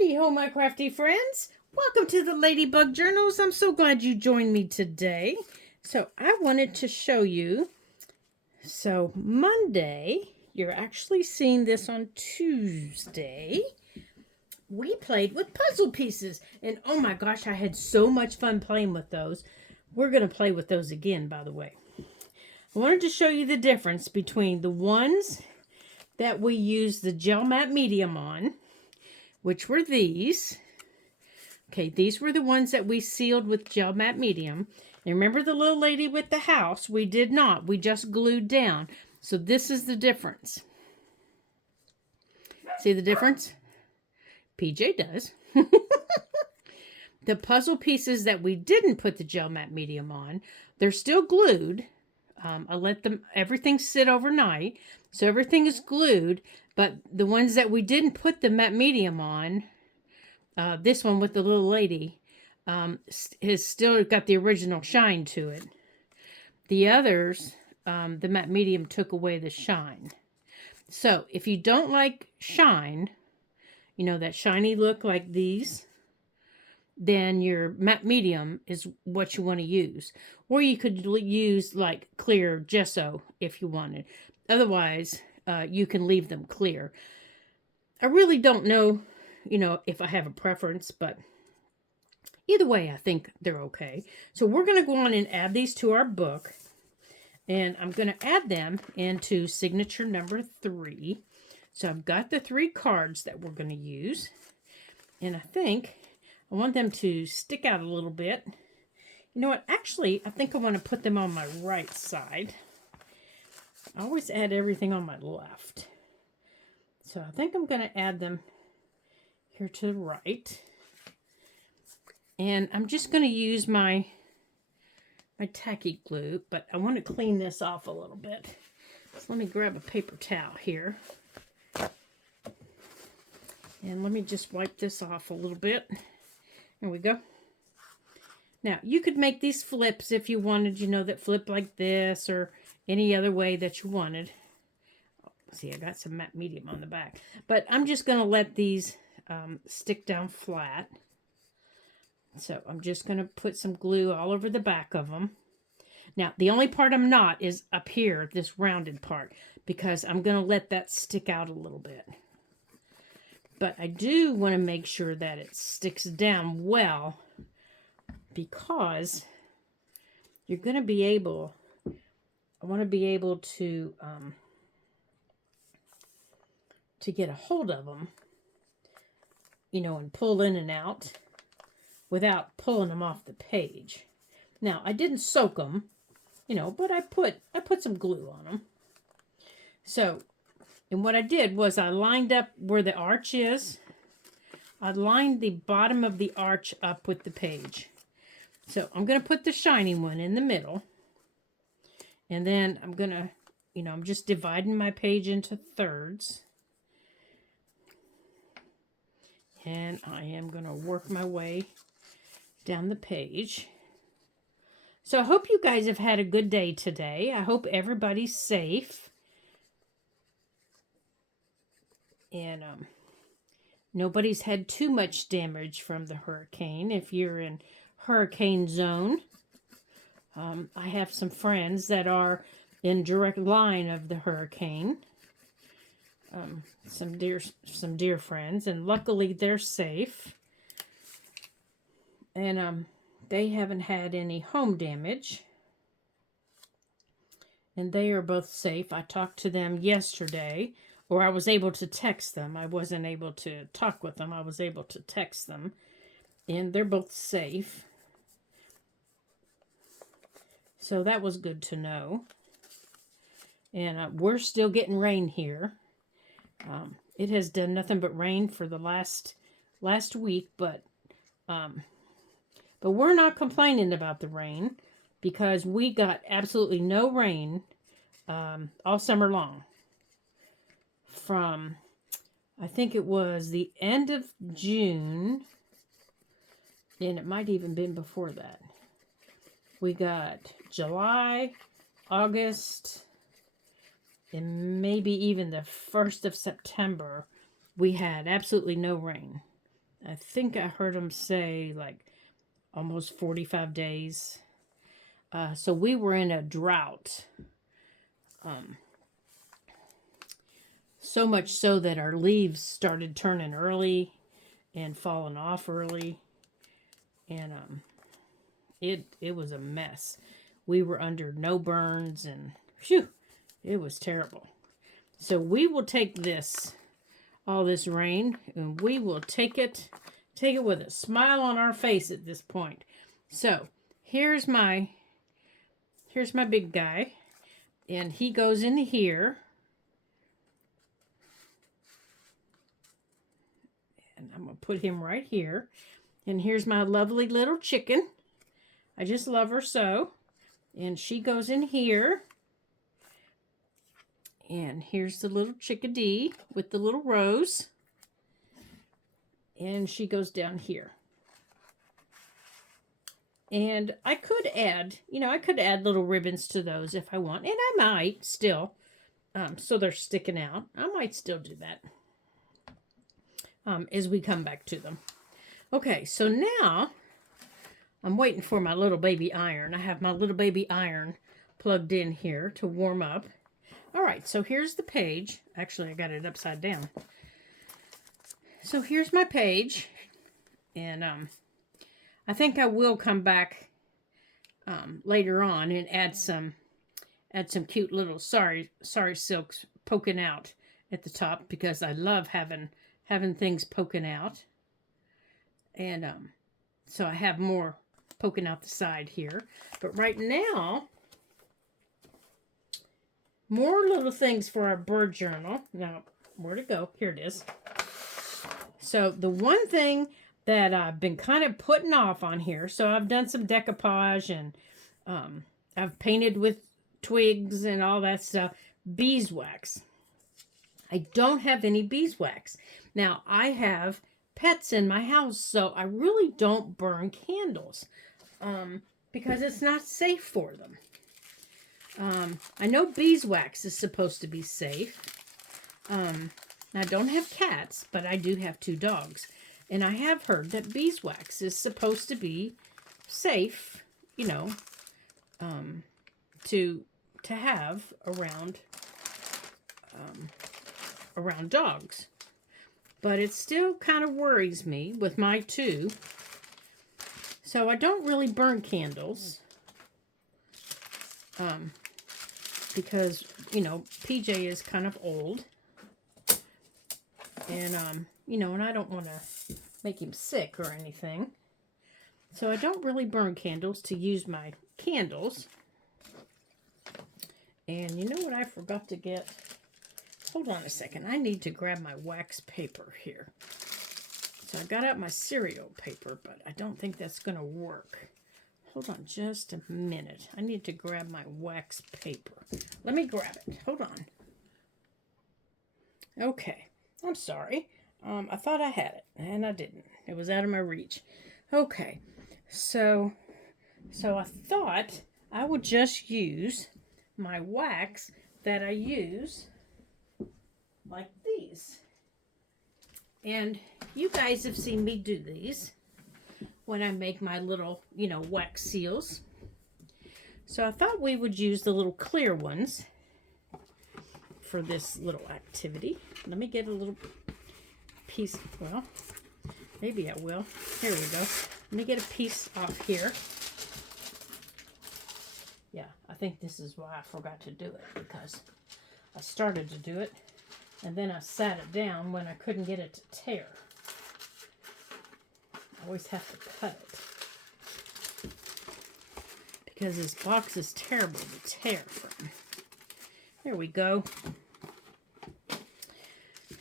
Howdy ho, my crafty friends. Welcome to the Ladybug Journals. I'm so glad you joined me today. So I wanted to show you. So Monday, you're actually seeing this on Tuesday. We played with puzzle pieces. And oh my gosh, I had so much fun playing with those. We're going to play with those again, by the way. I wanted to show you the difference between the ones that we use the gel matte medium on, which were these. Okay, these were the ones that we sealed with gel matte medium. And remember the little lady with the house? We did not. We just glued down. So this is the difference. See the difference? PJ does. The puzzle pieces that we didn't put the gel matte medium on, they're still glued. I let everything sit overnight. So everything is glued. But the ones that we didn't put the matte medium on, this one with the little lady, has still got the original shine to it. The others, the matte medium took away the shine. So if you don't like shine, you know, that shiny look like these, then your matte medium is what you want to use. Or you could use like clear gesso if you wanted. Otherwise, you can leave them clear. I really don't know, you know, if I have a preference, but either way, I think they're okay. So we're going to go on and add these to our book. And I'm going to add them into signature number 3. So I've got the 3 cards that we're going to use. And I think I want them to stick out a little bit. You know what? Actually, I think I want to put them on my right side. I always add everything on my left. So I think I'm going to add them here to the right. And I'm just going to use my tacky glue, but I want to clean this off a little bit. So let me grab a paper towel here. And let me just wipe this off a little bit. There we go. Now, you could make these flips if you wanted, you know, that flip like this or any other way that you wanted. See, I got some matte medium on the back. But I'm just going to let these stick down flat. So I'm just going to put some glue all over the back of them. Now, the only part I'm not is up here, this rounded part, because I'm going to let that stick out a little bit. But I do want to make sure that it sticks down well, because you're going to be able, I want to be able to get a hold of them, you know, and pull in and out without pulling them off the page. Now, I didn't soak them, you know, but I put some glue on them. So, and what I did was I lined up where the arch is. I lined the bottom of the arch up with the page. So I'm going to put the shiny one in the middle. And then I'm going to, you know, I'm just dividing my page into thirds. And I am going to work my way down the page. So I hope you guys have had a good day today. I hope everybody's safe. And nobody's had too much damage from the hurricane. If you're in hurricane zone, I have some friends that are in direct line of the hurricane. Some dear friends, and luckily they're safe. And they haven't had any home damage. And they are both safe. I talked to them yesterday, or I was able to text them. I wasn't able to talk with them. I was able to text them. And they're both safe. So that was good to know. And we're still getting rain here. It has done nothing but rain for the last week, but we're not complaining about the rain, because we got absolutely no rain all summer long. From, I think it was the end of June, and it might even been before that. We got July, August, and maybe even the 1st of September. We had absolutely no rain. I think I heard them say like almost 45 days. So we were in a drought. So much so that our leaves started turning early and falling off early. And it was a mess. We were under no burns and phew, it was terrible. So we will take this, all this rain, and we will take it with a smile on our face at this point. So here's my big guy, and he goes in here. And I'm going to put him right here. And here's my lovely little chicken. I just love her so. And she goes in here. And here's the little chickadee with the little rose. And she goes down here. And I could add, I could add little ribbons to those if I want. And I might still. So they're sticking out. I might still do that. As we come back to them. Okay, so now I'm waiting for my little baby iron. I have my little baby iron plugged in here to warm up. All right, so here's the page. Actually, I got it upside down. So here's my page. And I think I will come back later on and add some cute little sari silks poking out at the top, because I love having things poking out. And so I have more poking out the side here. But right now, more little things for our bird journal. Now, where'd it go? Here it is. So the one thing that I've been kind of putting off on here, so I've done some decoupage and I've painted with twigs and all that stuff. Beeswax. I don't have any beeswax. Now, I have pets in my house, so I really don't burn candles because it's not safe for them. I know beeswax is supposed to be safe. I don't have cats, but I do have 2 dogs. And I have heard that beeswax is supposed to be safe, to have around dogs. But it still kind of worries me with my 2. So I don't really burn candles. Because, PJ is kind of old. And, and I don't want to make him sick or anything. So I don't really burn candles to use my candles. And you know what I forgot to get? Hold on a second. I need to grab my wax paper here. So I got out my cereal paper, but I don't think that's going to work. Hold on just a minute. I need to grab my wax paper. Let me grab it. Hold on. Okay. I'm sorry. I thought I had it, and I didn't. It was out of my reach. Okay. So I thought I would just use my wax that I use like these. And you guys have seen me do these when I make my little, wax seals. So I thought we would use the little clear ones for this little activity. Let me get a little piece. Well, maybe I will. There we go. Let me get a piece off here. Yeah, I think this is why I forgot to do it, because I started to do it and then I sat it down when I couldn't get it to tear. I always have to cut it because this box is terrible to tear from. There we go.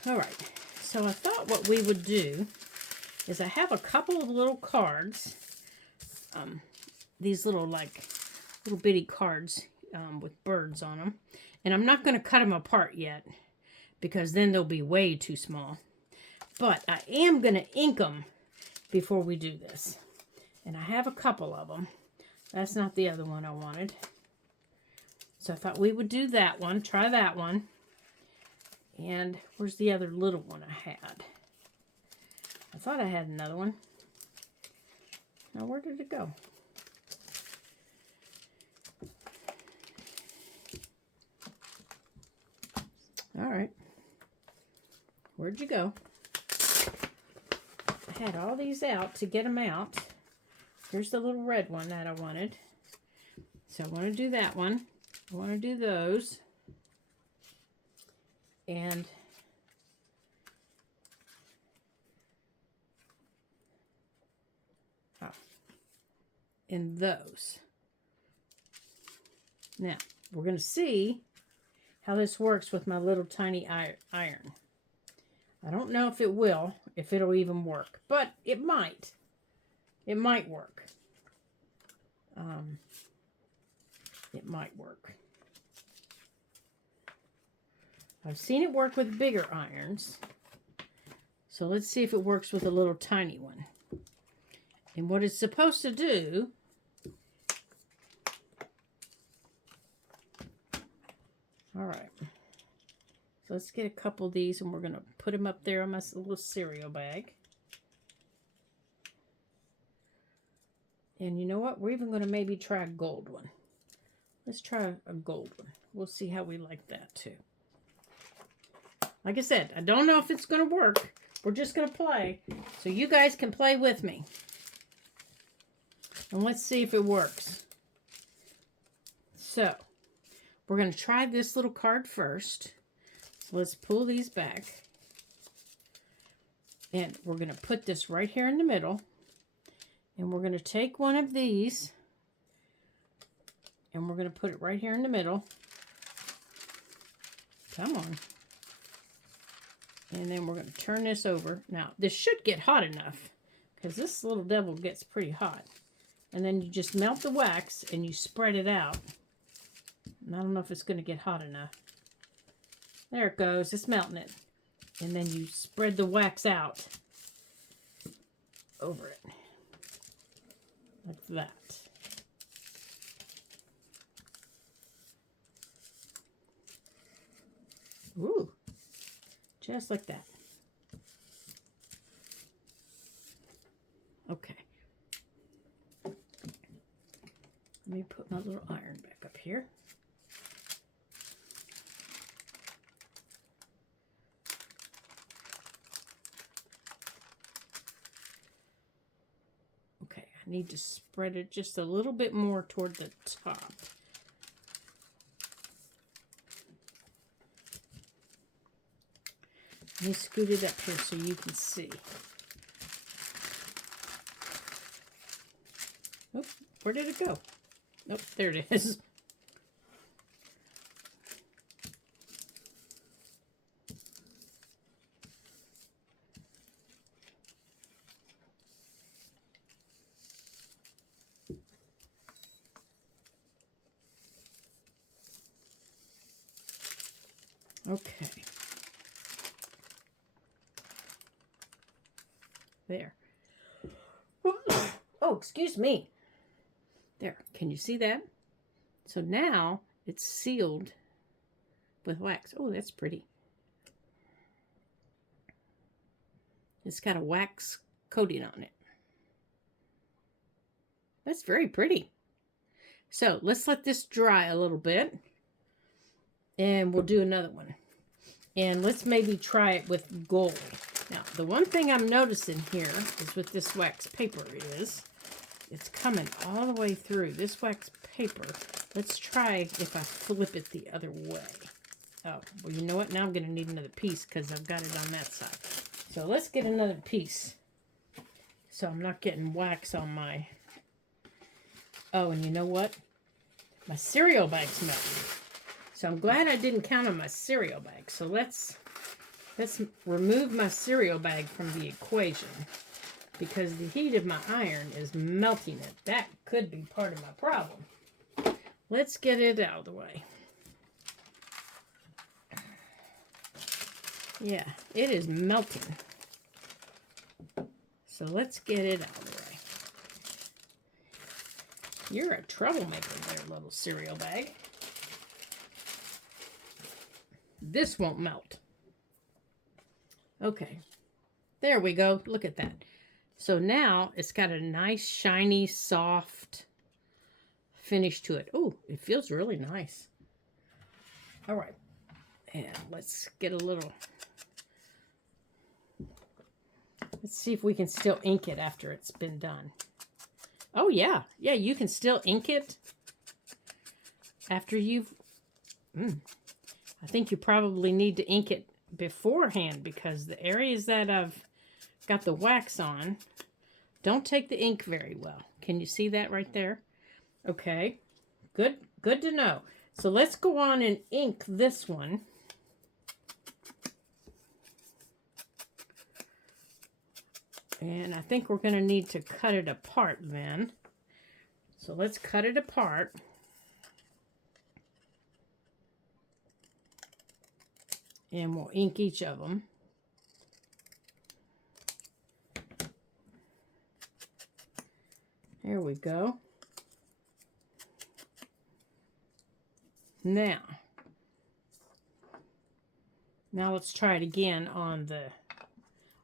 All right, so I thought what we would do is I have a couple of little cards, these little bitty cards with birds on them, and I'm not going to cut them apart yet because then they'll be way too small, but I am going to ink them before we do this, and I have a couple of them. That's not the other one I wanted, so I thought we would do that one, try that one. And where's the other little one I had? I thought I had another one. Now, where did it go? All right. Where'd you go? I had all these out to get them out. Here's the little red one that I wanted. So I want to do that one. I want to do those. And those. Now, we're going to see how this works with my little tiny iron. I don't know if it will, if it'll even work, but it might. It might work. It might work. I've seen it work with bigger irons. So let's see if it works with a little tiny one. And what it's supposed to do, all right, so let's get a couple of these and we're going to put them up there on my little cereal bag. And you know what? We're even going to maybe try a gold one. Let's try a gold one. We'll see how we like that too. Like I said, I don't know if it's going to work. We're just going to play so you guys can play with me. And let's see if it works. So, we're going to try this little card first. So let's pull these back. And we're going to put this right here in the middle. And we're going to take one of these. And we're going to put it right here in the middle. Come on. And then we're going to turn this over. Now, this should get hot enough. Because this little devil gets pretty hot. And then you just melt the wax and you spread it out. And I don't know if it's going to get hot enough. There it goes. It's melting it. And then you spread the wax out over it. Like that. Ooh. Just like that. Okay. Let me put my little iron back up here. Okay, I need to spread it just a little bit more toward the top. Let me scoot it up here so you can see. Oh, where did it go? Oh, there it is. Okay. There. Oh, excuse me. There. Can you see that? So now it's sealed with wax. Oh, that's pretty. It's got a wax coating on it. That's very pretty. So let's let this dry a little bit. And we'll do another one. And let's maybe try it with gold. Now, the one thing I'm noticing here is with this wax paper is it's coming all the way through. This wax paper, let's try if I flip it the other way. Oh, well, you know what? Now I'm going to need another piece because I've got it on that side. So let's get another piece. So I'm not getting wax on my... Oh, and you know what? My cereal bag's melting. So I'm glad I didn't count on my cereal bag. So let's remove my cereal bag from the equation because the heat of my iron is melting it. That could be part of my problem. Let's get it out of the way. Yeah, it is melting. So let's get it out of the way. You're a troublemaker there, little cereal bag. This won't melt. Okay. There we go. Look at that. So now it's got a nice, shiny, soft finish to it. Oh, it feels really nice. All right. And let's get a little... Let's see if we can still ink it after it's been done. Oh, yeah. Yeah, you can still ink it after you've... I think you probably need to ink it beforehand because the areas that I've got the wax on don't take the ink very well. Can you see that right there? Okay. Good to know. So let's go on and ink this one. And I think we're going to need to cut it apart then. So let's cut it apart. And we'll ink each of them. There we go. Now let's try it again on the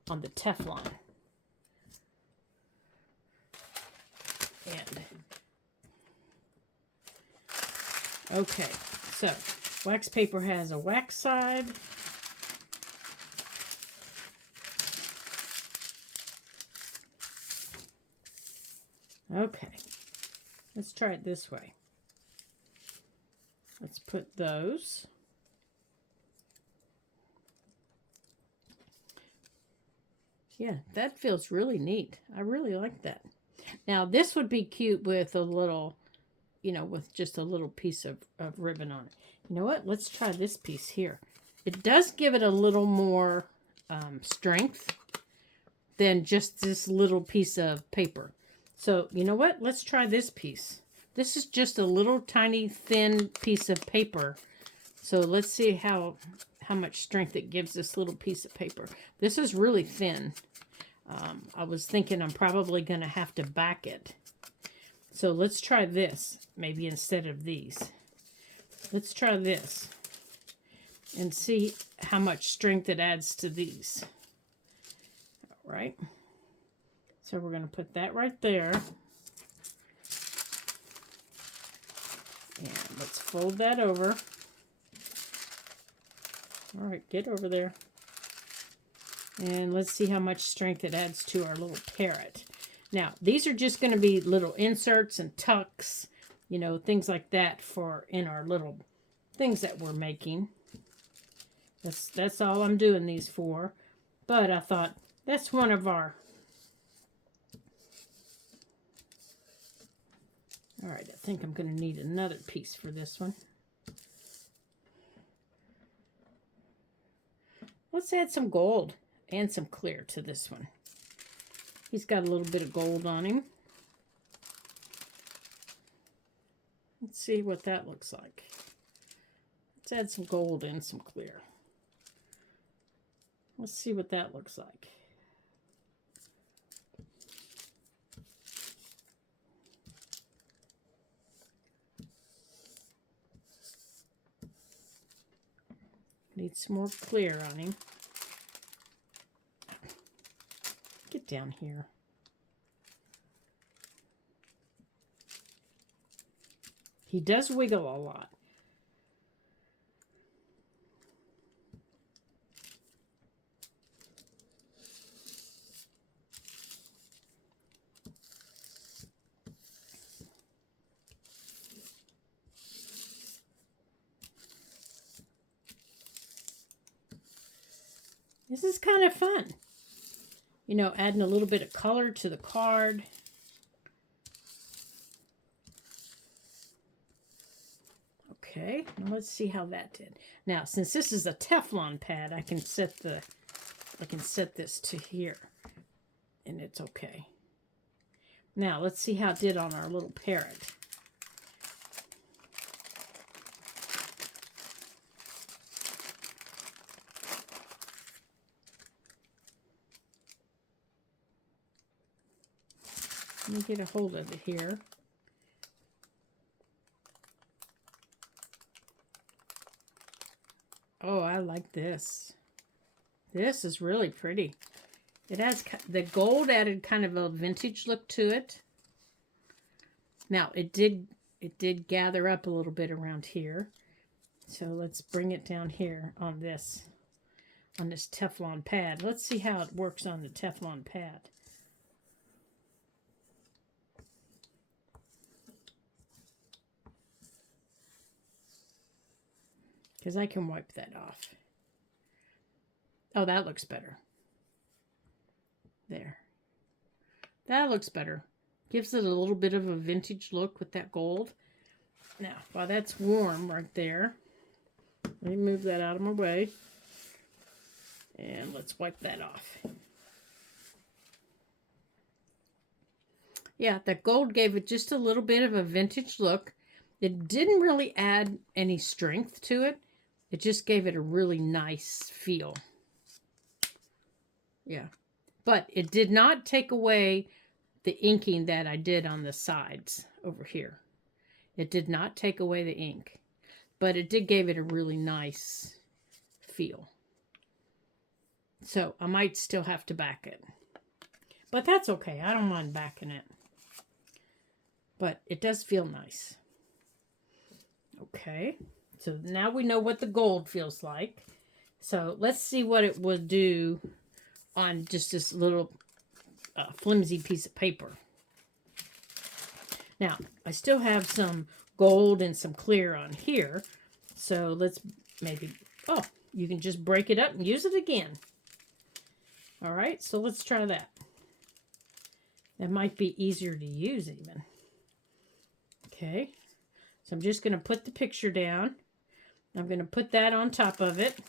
Teflon. And okay, so wax paper has a wax side. Okay, let's try it this way. Let's put those. Yeah, that feels really neat. I really like that. Now, this would be cute with a little, with just a little piece of ribbon on it. You know what? Let's try this piece here. It does give it a little more strength than just this little piece of paper. So, you know what? Let's try this piece. This is just a little tiny thin piece of paper. So let's see how much strength it gives this little piece of paper. This is really thin. I was thinking I'm probably going to have to back it. So let's try this, maybe instead of these. Let's try this and see how much strength it adds to these. All right. So we're going to put that right there. And let's fold that over. All right, get over there. And let's see how much strength it adds to our little parrot. Now, these are just going to be little inserts and tucks, things like that in our little things that we're making. That's all I'm doing these for. But I thought that's one of our... All right, I think I'm going to need another piece for this one. Let's add some gold and some clear to this one. He's got a little bit of gold on him. Let's see what that looks like. Let's add some gold and some clear. Let's see what that looks like. Need some more clear on him. Get down here. He does wiggle a lot. This is kind of fun. Adding a little bit of color to the card. Okay, now let's see how that did. Now, since this is a Teflon pad, I can set this to here, and it's okay. Now, let's see how it did on our little parrot. Let me get a hold of it here. Oh, I like this. This is really pretty. It has, the gold added kind of a vintage look to it. Now, it did gather up a little bit around here. So let's bring it down here on this Teflon pad. Let's see how it works on the Teflon pad. Because I can wipe that off. Oh, that looks better. There. That looks better. Gives it a little bit of a vintage look with that gold. Now, while that's warm right there, let me move that out of my way. And let's wipe that off. Yeah, that gold gave it just a little bit of a vintage look. It didn't really add any strength to it. It just gave it a really nice feel. Yeah. But it did not take away the inking that I did on the sides over here. It did not take away the ink. But it did give it a really nice feel. So I might still have to back it. But that's okay. I don't mind backing it. But it does feel nice. Okay. So now we know what the gold feels like. So let's see what it will do on just this little flimsy piece of paper. Now, I still have some gold and some clear on here. So let's maybe, oh, you can just break it up and use it again. All right, so let's try that. That might be easier to use even. Okay, so I'm just going to put the picture down. I'm going to put that on top of it.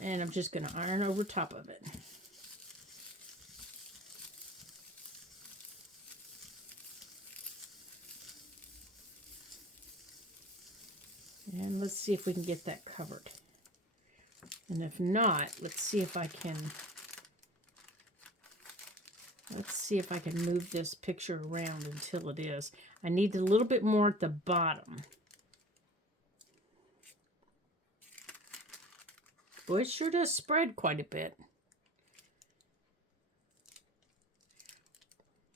And I'm just going to iron over top of it. And let's see if we can get that covered. And if not, let's see if I can move this picture around until it is. I need a little bit more at the bottom. Boy, it sure does spread quite a bit.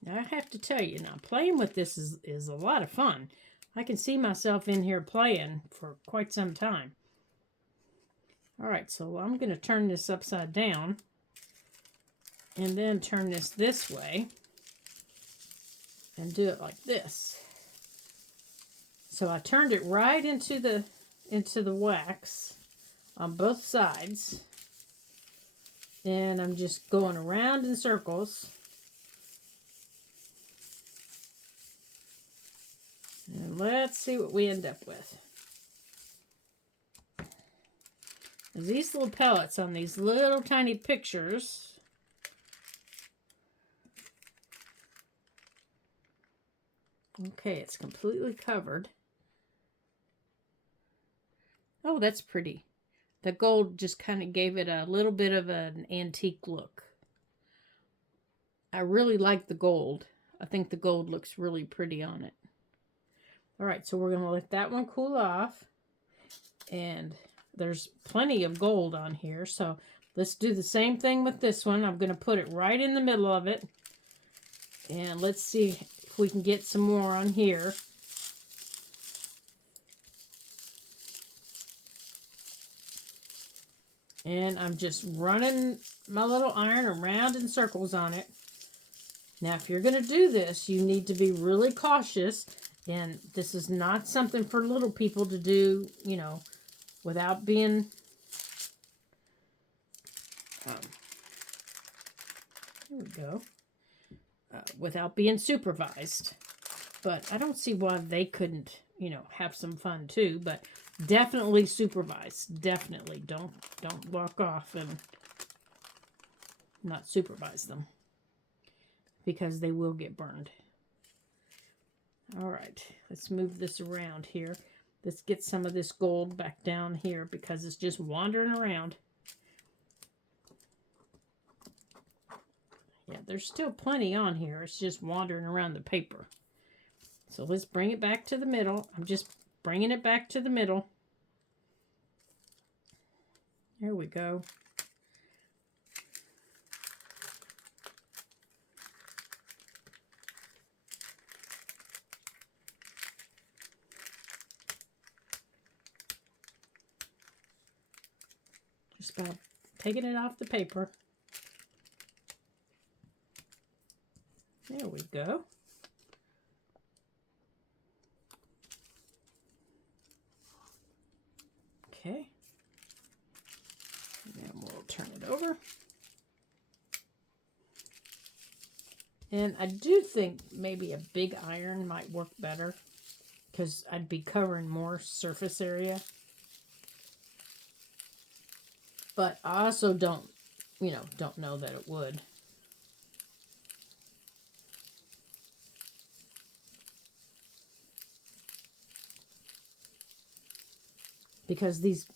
Now, I have to tell you, now playing with this is a lot of fun. I can see myself in here playing for quite some time. All right, so I'm going to turn this upside down and then turn this way and do it like this. So I turned it right into the wax on both sides, and I'm just going around in circles. And let's see what we end up with. These little pellets on these little tiny pictures. Okay, it's completely covered. Oh, that's pretty. The gold just kind of gave it a little bit of an antique look. I really like the gold. I think the gold looks really pretty on it. All right, so we're going to let that one cool off. And there's plenty of gold on here, so let's do the same thing with this one. I'm going to put it right in the middle of it. And let's see if we can get some more on here. And I'm just running my little iron around in circles on it. Now, if you're going to do this, you need to be really cautious. And this is not something for little people to do, you know, without being... here we go. Without being supervised. But I don't see why they couldn't, you know, have some fun too. But definitely supervise. Definitely. Don't walk off and not supervise them. Because they will get burned. All right. Let's move this around here. Let's get some of this gold back down here because it's just wandering around. Yeah, there's still plenty on here. It's just wandering around the paper. So let's bring it back to the middle. I'm just bringing it back to the middle. There we we go. Just about taking it off the paper. There we go. Okay. And then we'll turn it over. And I do think maybe a big iron might work better because I'd be covering more surface area. But I also don't know that it would. Because these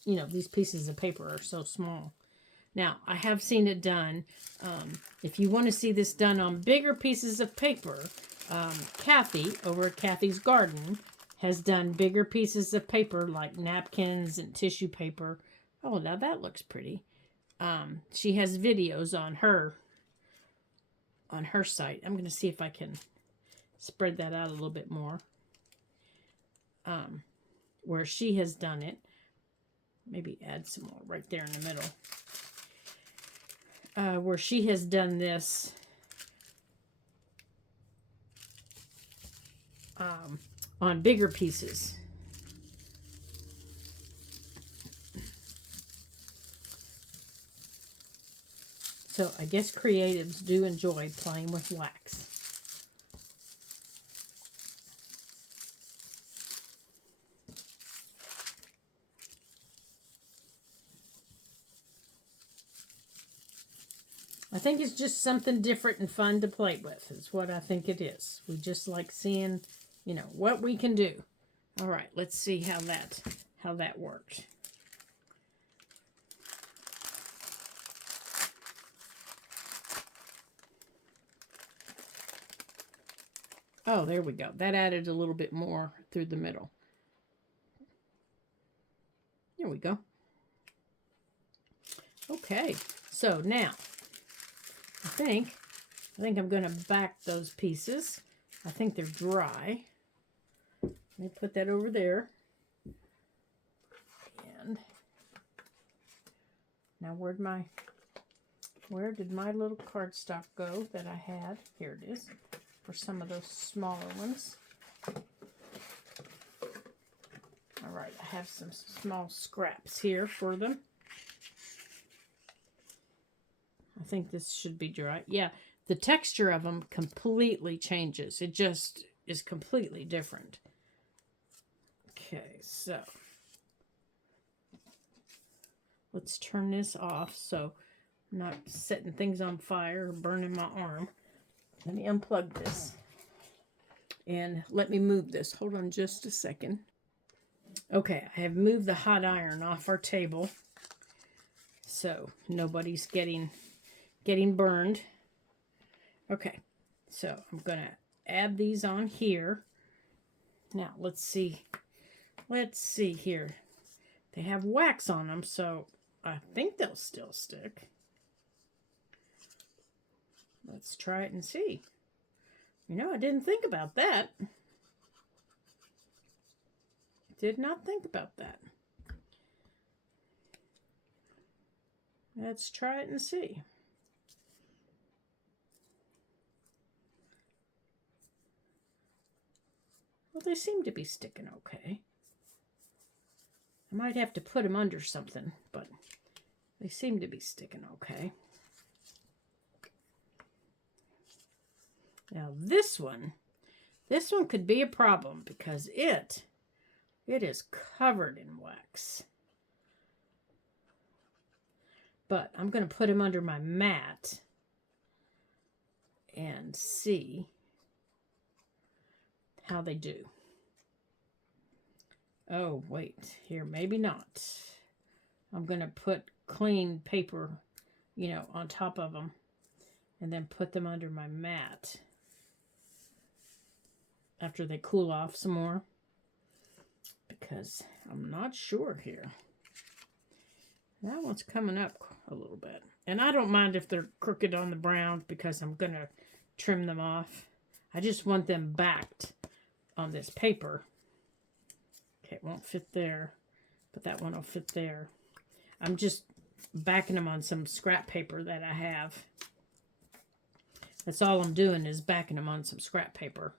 pieces of paper are so small. Now, I have seen it done. If you want to see this done on bigger pieces of paper, Kathy, over at Kathy's Garden, has done bigger pieces of paper like napkins and tissue paper. Oh, now that looks pretty. She has videos on her site. I'm going to see if I can spread that out a little bit more. Where she has done it. Maybe add some more right there in the middle. Where she has done this on bigger pieces. So I guess creatives do enjoy playing with wax. I think it's just something different and fun to play with. Is what I think it is. We just like seeing, what we can do. All right, let's see how that worked. Oh, there we go. That added a little bit more through the middle. There we go. Okay, so now I think I'm going to back those pieces. I think they're dry. Let me put that over there. And now where did my little cardstock go that I had? Here it is. For some of those smaller ones. All right, I have some small scraps here for them. I think this should be dry. Yeah, the texture of them completely changes. It just is completely different. Okay, so let's turn this off so I'm not setting things on fire or burning my arm. Let me unplug this and let me move this. Hold on just a second. Okay, I have moved the hot iron off our table so nobody's getting burned. Okay, so I'm going to add these on here. Now, let's see here. They have wax on them, so I think they'll still stick. Let's try it and see. I didn't think about that. Did not think about that. Let's try it and see. Well, they seem to be sticking okay. I might have to put them under something, but they seem to be sticking okay. Now this one could be a problem because it is covered in wax. But I'm going to put them under my mat and see how they do. Oh, wait, here, maybe not. I'm going to put clean paper, on top of them and then put them under my mat after they cool off some more, because I'm not sure here. That one's coming up a little bit. And I don't mind if they're crooked on the brown because I'm going to trim them off. I just want them backed on this paper. Okay, it won't fit there, but that one will fit there. I'm just backing them on some scrap paper that I have. That's all I'm doing is backing them on some scrap paper.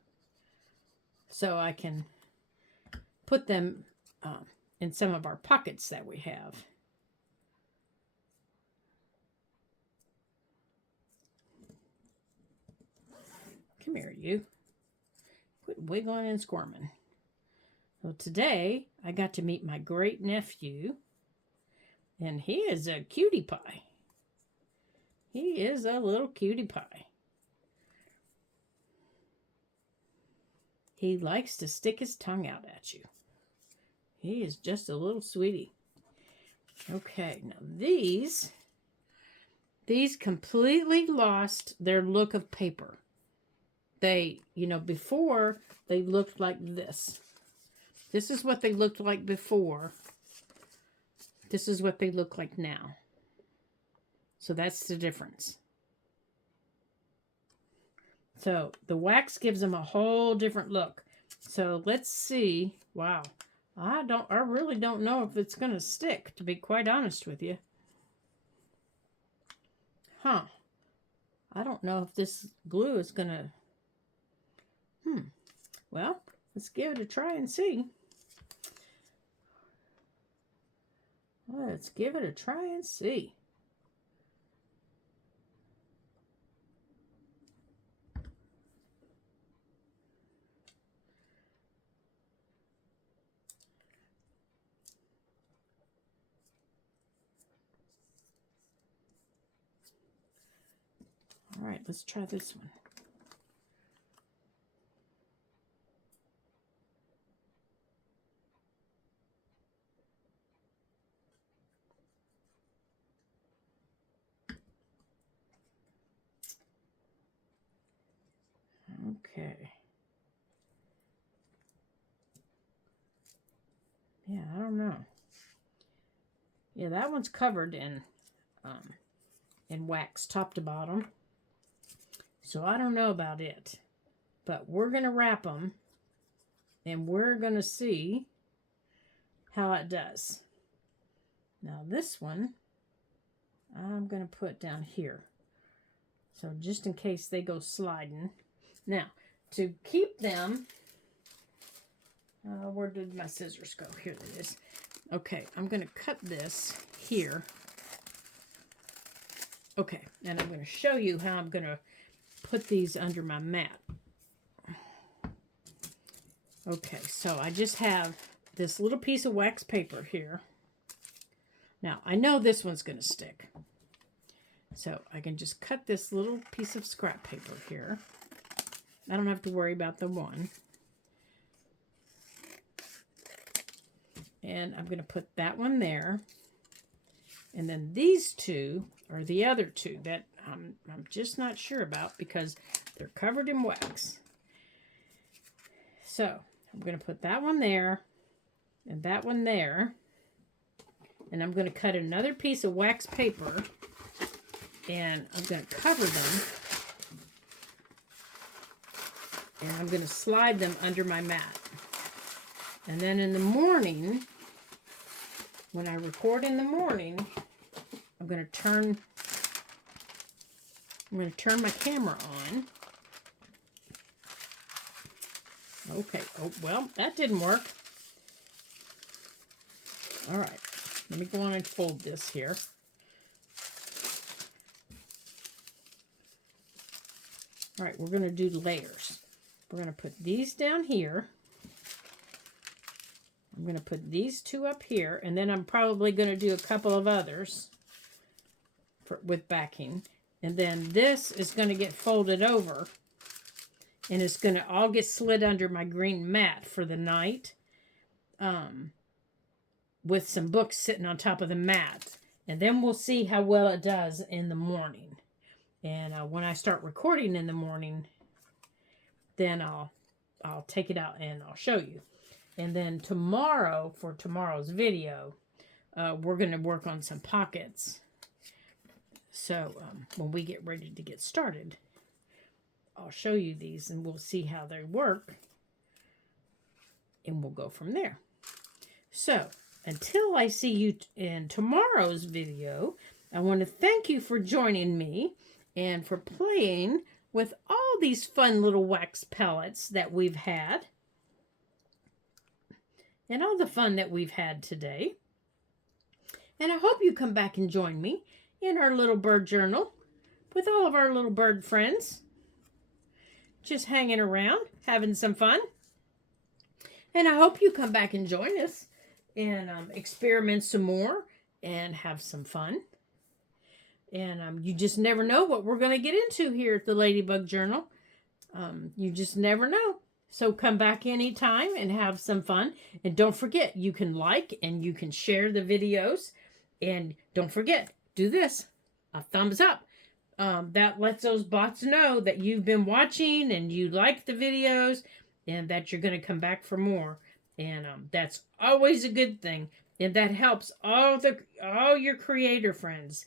So I can put them in some of our pockets that we have. Come here, you. Quit wiggling and squirming. So today, I got to meet my great nephew. And he is a cutie pie. He is a little cutie pie. He likes to stick his tongue out at you. He is just a little sweetie. Okay, now these completely lost their look of paper. They, before they looked like this. This is what they looked like before. This is what they look like now. So that's the difference. So the wax gives them a whole different look. So let's see. Wow. I really don't know if it's going to stick, to be quite honest with you. Huh. I don't know if this glue is going to... Well, let's give it a try and see. Let's give it a try and see. All right, let's try this one. Okay. Yeah, I don't know. Yeah, that one's covered in wax top to bottom. So I don't know about it. But we're going to wrap them. And we're going to see how it does. Now this one, I'm going to put down here. So just in case they go sliding. Now, to keep them, where did my scissors go? Here it is. Okay, I'm going to cut this here. Okay, and I'm going to show you how I'm going to put these under my mat. Okay, so I just have this little piece of wax paper here. Now, I know this one's going to stick. So I can just cut this little piece of scrap paper here. I don't have to worry about the one. And I'm going to put that one there. And then these two are the other two that I'm just not sure about because they're covered in wax. So I'm going to put that one there and that one there. And I'm going to cut another piece of wax paper and I'm going to cover them. And I'm going to slide them under my mat. And then in the morning, when I record in the morning, I'm going to turn my camera on. Okay. Oh, well, that didn't work. All right. Let me go on and fold this here. All right, we're going to do layers. We're going to put these down here. I'm going to put these two up here, and then I'm probably going to do a couple of others with backing. And then this is going to get folded over, and it's going to all get slid under my green mat for the night, with some books sitting on top of the mat. And then we'll see how well it does in the morning. And when I start recording in the morning, then I'll take it out and I'll show you. And then tomorrow, for tomorrow's video, we're going to work on some pockets. So when we get ready to get started, I'll show you these and we'll see how they work. And we'll go from there. So until I see you in tomorrow's video, I want to thank you for joining me and for playing with all these fun little wax pellets that we've had. And all the fun that we've had today. And I hope you come back and join me in our little bird journal with all of our little bird friends. Just hanging around, having some fun. And I hope you come back and join us and experiment some more and have some fun. And you just never know what we're going to get into here at the Ladybug Journal. You just never know. So come back anytime and have some fun. And don't forget, you can like and you can share the videos. And don't forget, do this, a thumbs up. That lets those bots know that you've been watching and you like the videos and that you're going to come back for more. And that's always a good thing. And that helps all your creator friends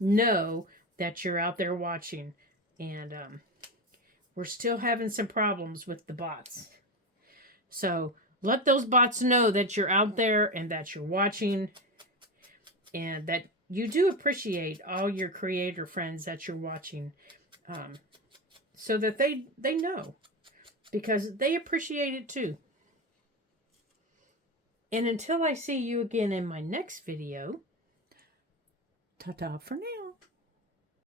know that you're out there watching. And we're still having some problems with the bots. So let those bots know that you're out there and that you're watching and that you do appreciate all your creator friends that you're watching, so that they know, because they appreciate it too. And until I see you again in my next video, ta-ta for now.